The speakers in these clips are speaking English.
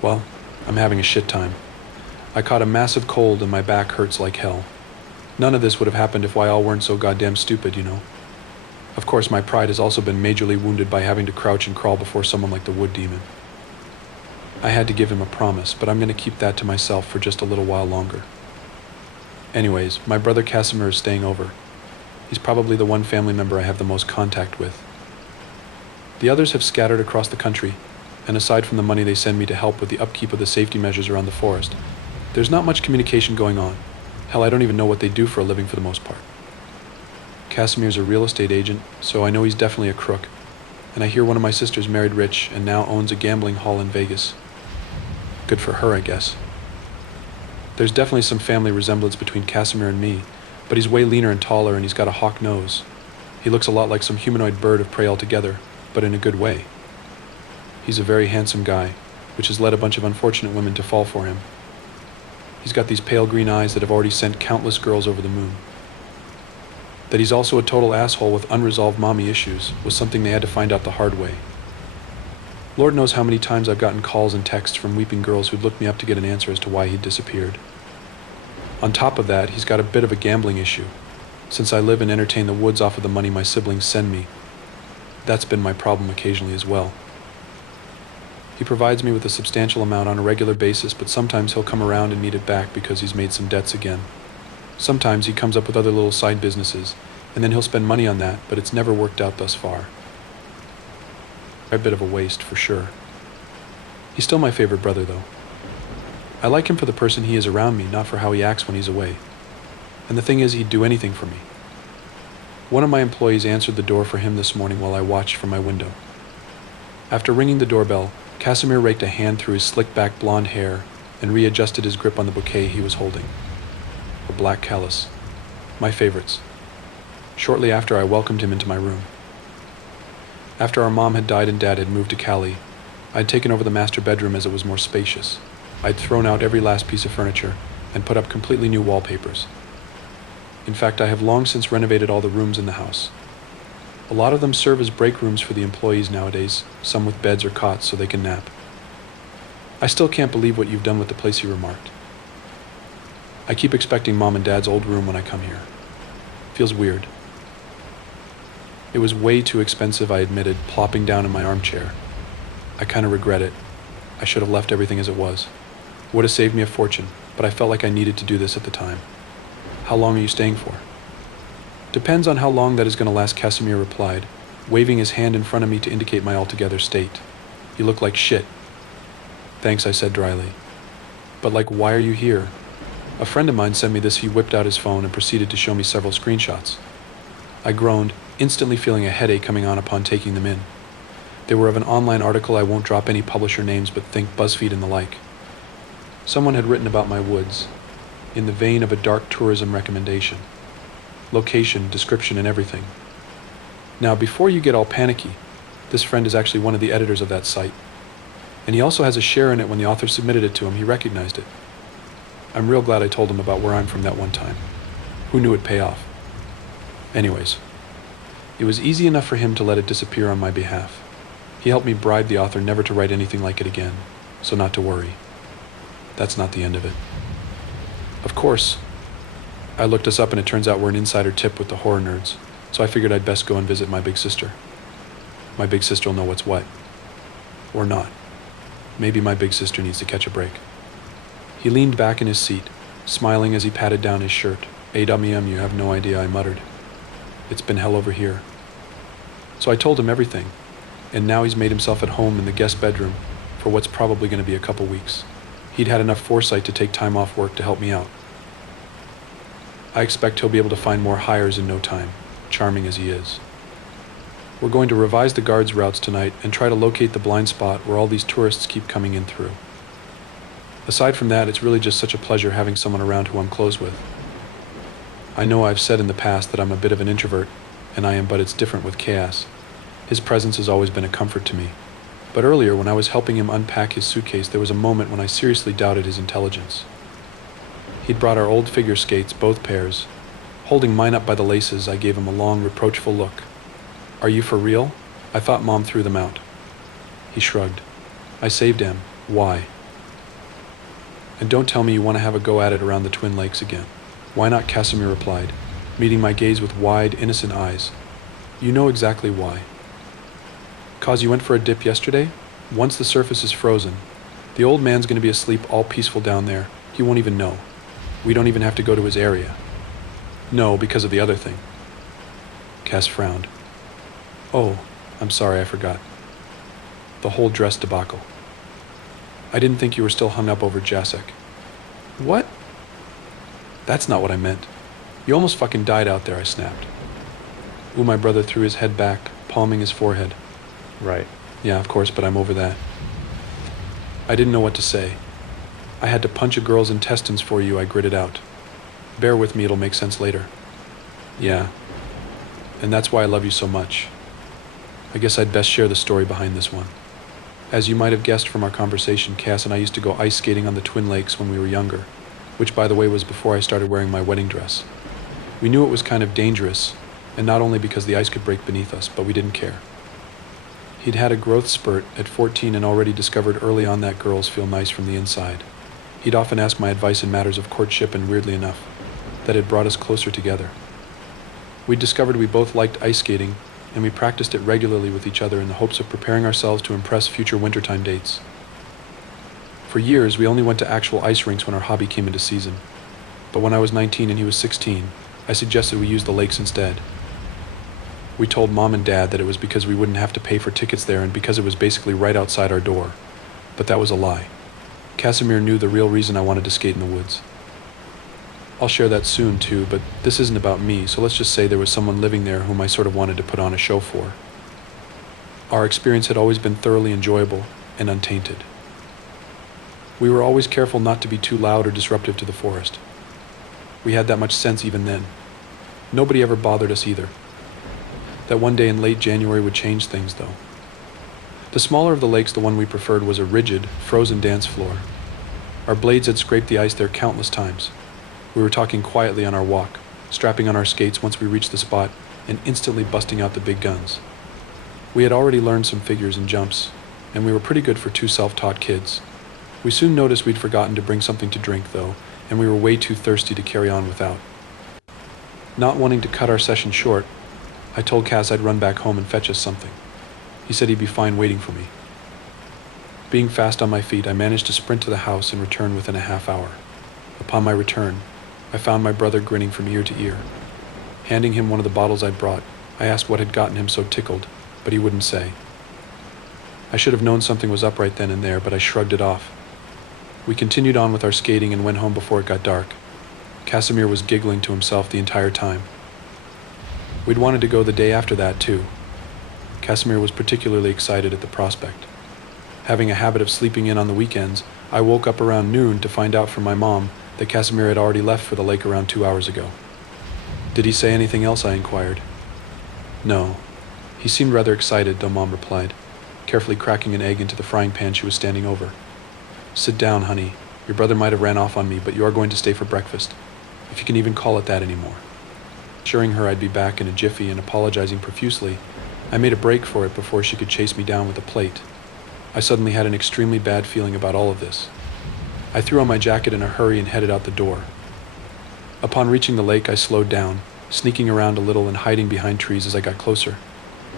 Well, I'm having a shit time. I caught a massive cold and my back hurts like hell. None of this would have happened if y'all weren't so goddamn stupid, you know. Of course, my pride has also been majorly wounded by having to crouch and crawl before someone like the Wood Demon. I had to give him a promise, but I'm going to keep that to myself for just a little while longer. Anyways, my brother Casimir is staying over. He's probably the one family member I have the most contact with. The others have scattered across the country, and aside from the money they send me to help with the upkeep of the safety measures around the forest, there's not much communication going on. Hell, I don't even know what they do for a living for the most part. Casimir's a real estate agent, so I know he's definitely a crook, and I hear one of my sisters married rich and now owns a gambling hall in Vegas. Good for her, I guess. There's definitely some family resemblance between Casimir and me, but he's way leaner and taller and he's got a hawk nose. He looks a lot like some humanoid bird of prey altogether, but in a good way. He's a very handsome guy, which has led a bunch of unfortunate women to fall for him. He's got these pale green eyes that have already sent countless girls over the moon. That he's also a total asshole with unresolved mommy issues was something they had to find out the hard way. Lord knows how many times I've gotten calls and texts from weeping girls who'd looked me up to get an answer as to why he'd disappeared. On top of that, he's got a bit of a gambling issue, since I live and entertain the Woods off of the money my siblings send me. That's been my problem occasionally as well. He provides me with a substantial amount on a regular basis, but sometimes he'll come around and need it back because he's made some debts again. Sometimes he comes up with other little side businesses, and then he'll spend money on that, but it's never worked out thus far. A bit of a waste, for sure. He's still my favorite brother, though. I like him for the person he is around me, not for how he acts when he's away. And the thing is, he'd do anything for me. One of my employees answered the door for him this morning while I watched from my window. After ringing the doorbell, Casimir raked a hand through his slick-back blonde hair and readjusted his grip on the bouquet he was holding. A black callus. My favorites. Shortly after, I welcomed him into my room. After our mom had died and dad had moved to Cali, I'd taken over the master bedroom as it was more spacious. I'd thrown out every last piece of furniture and put up completely new wallpapers. In fact, I have long since renovated all the rooms in the house. A lot of them serve as break rooms for the employees nowadays, some with beds or cots so they can nap. I still can't believe what you've done with the place, he remarked. I keep expecting Mom and Dad's old room when I come here. Feels weird. It was way too expensive, I admitted, plopping down in my armchair. I kind of regret it. I should have left everything as it was. Would have saved me a fortune, but I felt like I needed to do this at the time. How long are you staying for? Depends on how long that is going to last, Casimir replied, waving his hand in front of me to indicate my altogether state. You look like shit. Thanks, I said dryly. But why are you here? A friend of mine sent me this. He whipped out his phone and proceeded to show me several screenshots. I groaned, instantly feeling a headache coming on upon taking them in. They were of an online article. I won't drop any publisher names, but think BuzzFeed and the like. Someone had written about my woods, in the vein of a dark tourism recommendation. Location, description, and everything. Now, before you get all panicky, this friend is actually one of the editors of that site. And he also has a share in it. When the author submitted it to him, he recognized it. I'm real glad I told him about where I'm from that one time. Who knew it'd pay off? Anyways, it was easy enough for him to let it disappear on my behalf. He helped me bribe the author never to write anything like it again, so not to worry. That's not the end of it. Of course, I looked us up and it turns out we're an insider tip with the horror nerds, so I figured I'd best go and visit my big sister. My big sister will know what's what. Or not. Maybe my big sister needs to catch a break. He leaned back in his seat, smiling as he patted down his shirt. "AWM, you have no idea," I muttered. "It's been hell over here." So I told him everything, and now he's made himself at home in the guest bedroom for what's probably going to be a couple weeks. He'd had enough foresight to take time off work to help me out. I expect he'll be able to find more hires in no time, charming as he is. We're going to revise the guards' routes tonight and try to locate the blind spot where all these tourists keep coming in through. Aside from that, it's really just such a pleasure having someone around who I'm close with. I know I've said in the past that I'm a bit of an introvert, and I am, but it's different with Chaos. His presence has always been a comfort to me. But earlier, when I was helping him unpack his suitcase, there was a moment when I seriously doubted his intelligence. He'd brought our old figure skates, both pairs. Holding mine up by the laces, I gave him a long, reproachful look. "Are you for real? I thought Mom threw them out." He shrugged. "I saved him. Why?" And don't tell me you want to have a go at it around the Twin Lakes again. Why not? Casimir replied, meeting my gaze with wide, innocent eyes. You know exactly why. 'Cause you went for a dip yesterday? Once the surface is frozen, the old man's going to be asleep all peaceful down there. He won't even know. We don't even have to go to his area. No, because of the other thing. Cass frowned. Oh, I'm sorry, I forgot. The whole dress debacle. I didn't think you were still hung up over Jacek. What? That's not what I meant. You almost fucking died out there, I snapped. Ooh, my brother threw his head back, palming his forehead. Right. Yeah, of course, but I'm over that. I didn't know what to say. I had to punch a girl's intestines for you, I gritted out. Bear with me, it'll make sense later. Yeah. And that's why I love you so much. I guess I'd best share the story behind this one. As you might have guessed from our conversation, Cass and I used to go ice skating on the Twin Lakes when we were younger, which by the way was before I started wearing my wedding dress. We knew it was kind of dangerous, and not only because the ice could break beneath us, but we didn't care. He'd had a growth spurt at 14 and already discovered early on that girls feel nice from the inside. He'd often ask my advice in matters of courtship, and weirdly enough, that had brought us closer together. We'd discovered we both liked ice skating, and we practiced it regularly with each other in the hopes of preparing ourselves to impress future wintertime dates. For years, we only went to actual ice rinks when our hobby came into season. But when I was 19 and he was 16, I suggested we use the lakes instead. We told Mom and Dad that it was because we wouldn't have to pay for tickets there and because it was basically right outside our door. But that was a lie. Casimir knew the real reason I wanted to skate in the woods. I'll share that soon too, but this isn't about me, so let's just say there was someone living there whom I sort of wanted to put on a show for. Our experience had always been thoroughly enjoyable and untainted. We were always careful not to be too loud or disruptive to the forest. We had that much sense even then. Nobody ever bothered us either. That one day in late January would change things, though. The smaller of the lakes, the one we preferred, was a rigid, frozen dance floor. Our blades had scraped the ice there countless times. We were talking quietly on our walk, strapping on our skates once we reached the spot, and instantly busting out the big guns. We had already learned some figures and jumps, and we were pretty good for two self-taught kids. We soon noticed we'd forgotten to bring something to drink, though, and we were way too thirsty to carry on without. Not wanting to cut our session short, I told Cass I'd run back home and fetch us something. He said he'd be fine waiting for me. Being fast on my feet, I managed to sprint to the house and return within a half hour. Upon my return, I found my brother grinning from ear to ear. Handing him one of the bottles I'd brought, I asked what had gotten him so tickled, but he wouldn't say. I should have known something was up right then and there, but I shrugged it off. We continued on with our skating and went home before it got dark. Casimir was giggling to himself the entire time. We'd wanted to go the day after that, too. Casimir was particularly excited at the prospect. Having a habit of sleeping in on the weekends, I woke up around noon to find out from my mom that Casimir had already left for the lake around 2 hours ago. Did he say anything else? I inquired. No. He seemed rather excited, though, Mom replied, carefully cracking an egg into the frying pan she was standing over. Sit down, honey. Your brother might have ran off on me, but you are going to stay for breakfast, if you can even call it that anymore. Assuring her I'd be back in a jiffy and apologizing profusely, I made a break for it before she could chase me down with a plate. I suddenly had an extremely bad feeling about all of this. I threw on my jacket in a hurry and headed out the door. Upon reaching the lake, I slowed down, sneaking around a little and hiding behind trees as I got closer.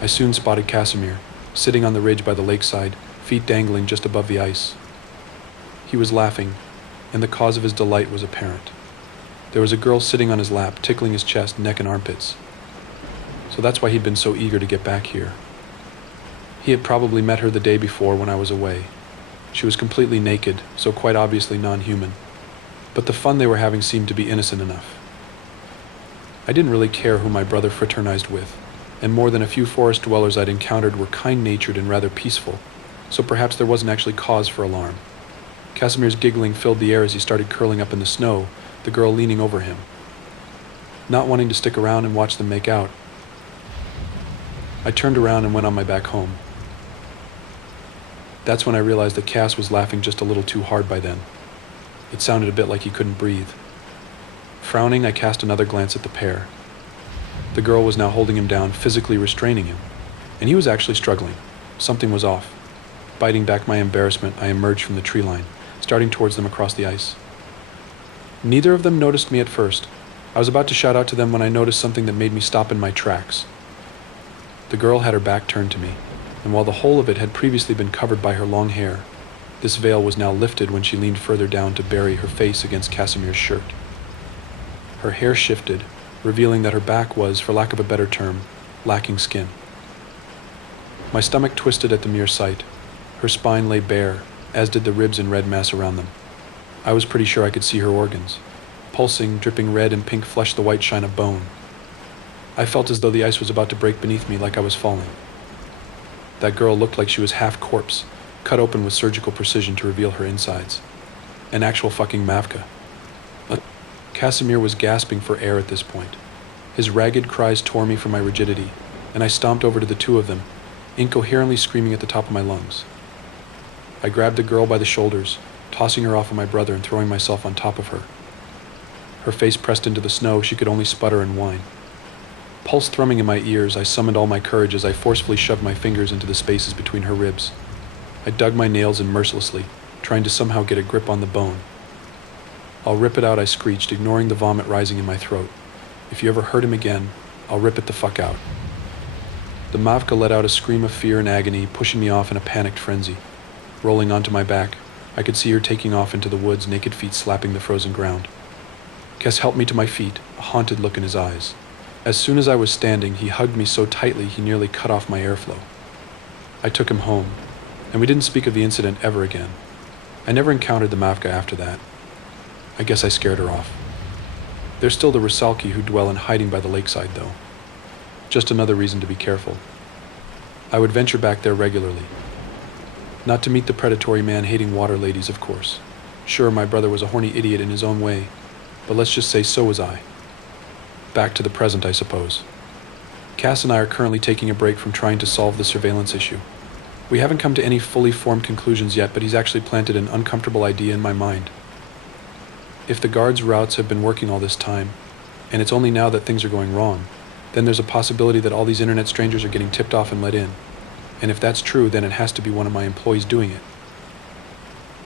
I soon spotted Casimir, sitting on the ridge by the lakeside, feet dangling just above the ice. He was laughing, and the cause of his delight was apparent. There was a girl sitting on his lap, tickling his chest, neck, and armpits. So that's why he'd been so eager to get back here. He had probably met her the day before when I was away. She was completely naked, so quite obviously non-human. But the fun they were having seemed to be innocent enough. I didn't really care who my brother fraternized with, and more than a few forest dwellers I'd encountered were kind-natured and rather peaceful, so perhaps there wasn't actually cause for alarm. Casimir's giggling filled the air as he started curling up in the snow, the girl leaning over him. Not wanting to stick around and watch them make out, I turned around and went on my back home. That's when I realized that Cass was laughing just a little too hard by then. It sounded a bit like he couldn't breathe. Frowning, I cast another glance at the pair. The girl was now holding him down, physically restraining him, and he was actually struggling. Something was off. Biting back my embarrassment, I emerged from the tree line, starting towards them across the ice. Neither of them noticed me at first. I was about to shout out to them when I noticed something that made me stop in my tracks. The girl had her back turned to me, and while the whole of it had previously been covered by her long hair, this veil was now lifted when she leaned further down to bury her face against Casimir's shirt. Her hair shifted, revealing that her back was, for lack of a better term, lacking skin. My stomach twisted at the mere sight. Her spine lay bare, as did the ribs and red mass around them. I was pretty sure I could see her organs, pulsing, dripping red and pink flesh the white shine of bone. I felt as though the ice was about to break beneath me like I was falling. That girl looked like she was half corpse, cut open with surgical precision to reveal her insides. An actual fucking Mavka. Casimir was gasping for air at this point. His ragged cries tore me from my rigidity, and I stomped over to the two of them, incoherently screaming at the top of my lungs. I grabbed the girl by the shoulders, tossing her off of my brother and throwing myself on top of her. Her face pressed into the snow, she could only sputter and whine. Pulse thrumming in my ears, I summoned all my courage as I forcefully shoved my fingers into the spaces between her ribs. I dug my nails in mercilessly, trying to somehow get a grip on the bone. "I'll rip it out," I screeched, ignoring the vomit rising in my throat. "If you ever hurt him again, I'll rip it the fuck out." The Mavka let out a scream of fear and agony, pushing me off in a panicked frenzy. Rolling onto my back, I could see her taking off into the woods, naked feet slapping the frozen ground. Kes helped me to my feet, a haunted look in his eyes. As soon as I was standing, he hugged me so tightly he nearly cut off my airflow. I took him home, and we didn't speak of the incident ever again. I never encountered the Mavka after that. I guess I scared her off. There's still the Rusalki who dwell in hiding by the lakeside, though. Just another reason to be careful. I would venture back there regularly. Not to meet the predatory man-hating water ladies, of course. Sure, my brother was a horny idiot in his own way, but let's just say so was I. Back to the present, I suppose. Cass and I are currently taking a break from trying to solve the surveillance issue. We haven't come to any fully formed conclusions yet, but he's actually planted an uncomfortable idea in my mind. If the guards' routes have been working all this time, and it's only now that things are going wrong, then there's a possibility that all these internet strangers are getting tipped off and let in. And if that's true, then it has to be one of my employees doing it.